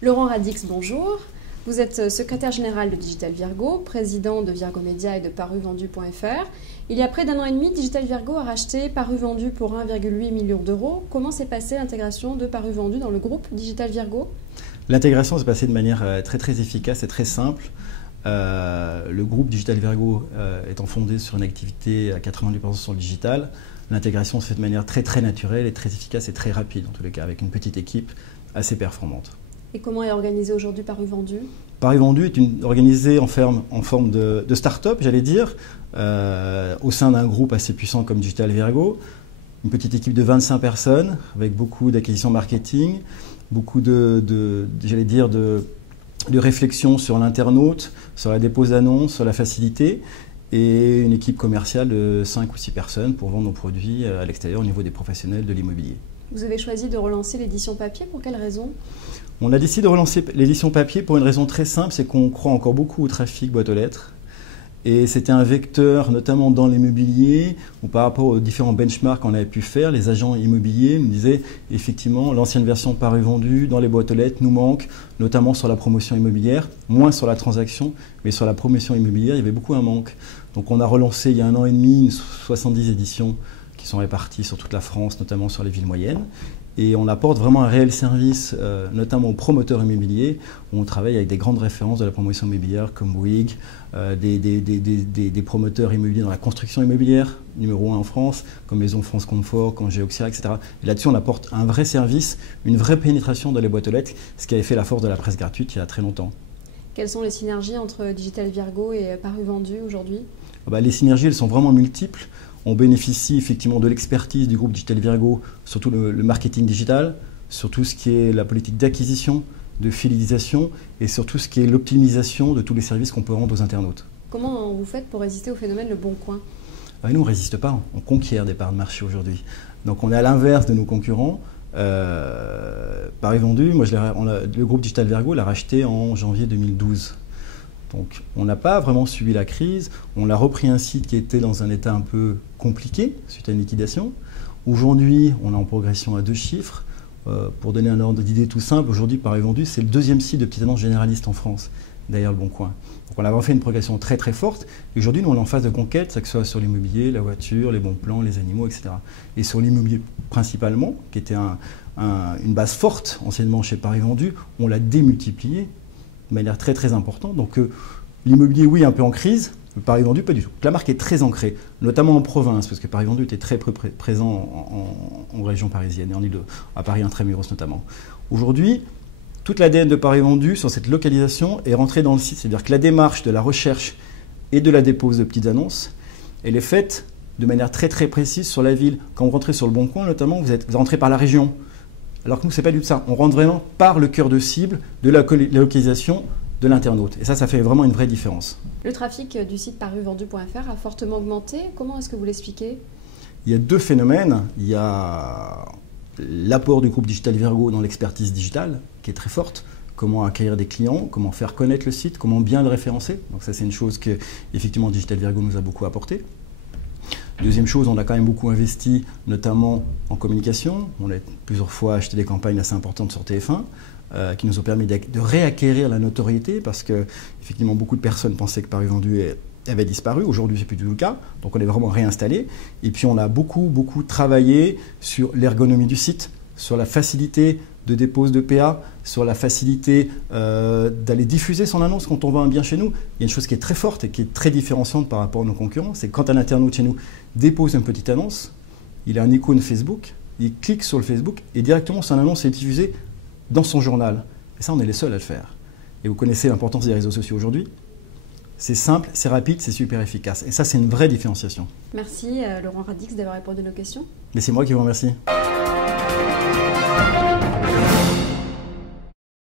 Laurent Radix, bonjour. Vous êtes secrétaire général de Digital Virgo, président de Virgo Média et de ParuVendu.fr. Il y a près d'un an et demi, Digital Virgo a racheté ParuVendu pour 1,8 million d'euros. Comment s'est passée l'intégration de ParuVendu dans le groupe Digital Virgo? L'intégration s'est passée de manière très efficace et très simple. Le groupe Digital Virgo étant fondé sur une activité à 90% sur le digital, l'intégration se fait de manière très naturelle et très efficace et très rapide, en tous les cas, avec une petite équipe assez performante. Et comment est organisé aujourd'hui ParuVendu? ParuVendu est organisé en forme de start-up, j'allais dire, au sein d'un groupe assez puissant comme Digital Virgo. Une petite équipe de 25 personnes, avec beaucoup d'acquisitions marketing, beaucoup de réflexion sur l'internaute, sur la dépose d'annonces, sur la facilité, et une équipe commerciale de 5 ou 6 personnes pour vendre nos produits à l'extérieur au niveau des professionnels de l'immobilier. Vous avez choisi de relancer l'édition papier, pour quelle raison? On a décidé de relancer l'édition papier pour une raison très simple, c'est qu'on croit encore beaucoup au trafic boîte aux lettres. Et c'était un vecteur, notamment dans l'immobilier, où par rapport aux différents benchmarks qu'on avait pu faire, les agents immobiliers nous disaient effectivement l'ancienne version de ParuVendu dans les boîtes aux lettres nous manque, notamment sur la promotion immobilière, moins sur la transaction, mais sur la promotion immobilière, il y avait beaucoup un manque. Donc on a relancé il y a un an et demi 70 éditions qui sont réparties sur toute la France, notamment sur les villes moyennes. Et on apporte vraiment un réel service, notamment aux promoteurs immobiliers, où on travaille avec des grandes références de la promotion immobilière comme Bouygues, des promoteurs immobiliers dans la construction immobilière, numéro 1 en France, comme Maison France Confort, comme Geoxia, etc. Et là-dessus, on apporte un vrai service, une vraie pénétration dans les boîtes aux lettres, ce qui avait fait la force de la presse gratuite il y a très longtemps. Quelles sont les synergies entre Digital Virgo et ParuVendu aujourd'hui? Les synergies, elles sont vraiment multiples. On bénéficie effectivement de l'expertise du groupe Digital Virgo, surtout le marketing digital, sur tout ce qui est la politique d'acquisition, de fidélisation et surtout ce qui est l'optimisation de tous les services qu'on peut rendre aux internautes. Comment vous faites pour résister au phénomène Le Bon Coin? Nous, on ne résiste pas, on conquiert des parts de marché aujourd'hui. Donc on est à l'inverse de nos concurrents. ParuVendu, le groupe Digital Virgo l'a racheté en janvier 2012. Donc on n'a pas vraiment subi la crise, on a repris un site qui était dans un état un peu compliqué suite à une liquidation. Aujourd'hui, on est en progression à 2 chiffres. Pour donner un ordre d'idée tout simple, aujourd'hui ParuVendu, c'est le 2e site de petites annonces généralistes en France, derrière Le Bon Coin. Donc on a vraiment fait une progression très forte. Et aujourd'hui, nous on est en phase de conquête, que ce soit sur l'immobilier, la voiture, les bons plans, les animaux, etc. Et sur l'immobilier principalement, qui était une base forte anciennement chez ParuVendu, on l'a démultiplié de manière très importante. Donc l'immobilier, oui, un peu en crise, le ParuVendu, pas du tout. La marque est très ancrée, notamment en province, parce que ParuVendu était très présent en région parisienne, et à Paris intramuros notamment. Aujourd'hui, toute l'ADN de ParuVendu sur cette localisation est rentrée dans le site, c'est-à-dire que la démarche de la recherche et de la dépose de petites annonces, elle est faite de manière très précise sur la ville. Quand vous rentrez sur Le Bon Coin, notamment, vous rentrez par la région. Alors que nous, ce n'est pas du tout ça. On rentre vraiment par le cœur de cible de la localisation de l'internaute. Et ça fait vraiment une vraie différence. Le trafic du site ParuVendu.fr a fortement augmenté. Comment est-ce que vous l'expliquez? Il y a 2 phénomènes. Il y a l'apport du groupe Digital Virgo dans l'expertise digitale, qui est très forte. Comment acquérir des clients, comment faire connaître le site, comment bien le référencer. Donc ça, c'est une chose que, effectivement, Digital Virgo nous a beaucoup apporté. Deuxième chose, on a quand même beaucoup investi, notamment en communication. On a plusieurs fois acheté des campagnes assez importantes sur TF1 qui nous ont permis de réacquérir la notoriété parce que, effectivement, beaucoup de personnes pensaient que ParuVendu avait disparu. Aujourd'hui, c'est plus du tout le cas. Donc, on est vraiment réinstallé. Et puis, on a beaucoup travaillé sur l'ergonomie du site, sur la facilité de dépose de PA, sur la facilité d'aller diffuser son annonce quand on vend un bien chez nous. Il y a une chose qui est très forte et qui est très différenciante par rapport à nos concurrents, c'est que quand un internaute chez nous dépose une petite annonce, il a un icône Facebook, il clique sur le Facebook et directement son annonce est diffusée dans son journal. Et ça, on est les seuls à le faire. Et vous connaissez l'importance des réseaux sociaux aujourd'hui. C'est simple, c'est rapide, c'est super efficace. Et ça, c'est une vraie différenciation. Merci Laurent Radix d'avoir répondu à nos questions. Mais c'est moi qui vous remercie.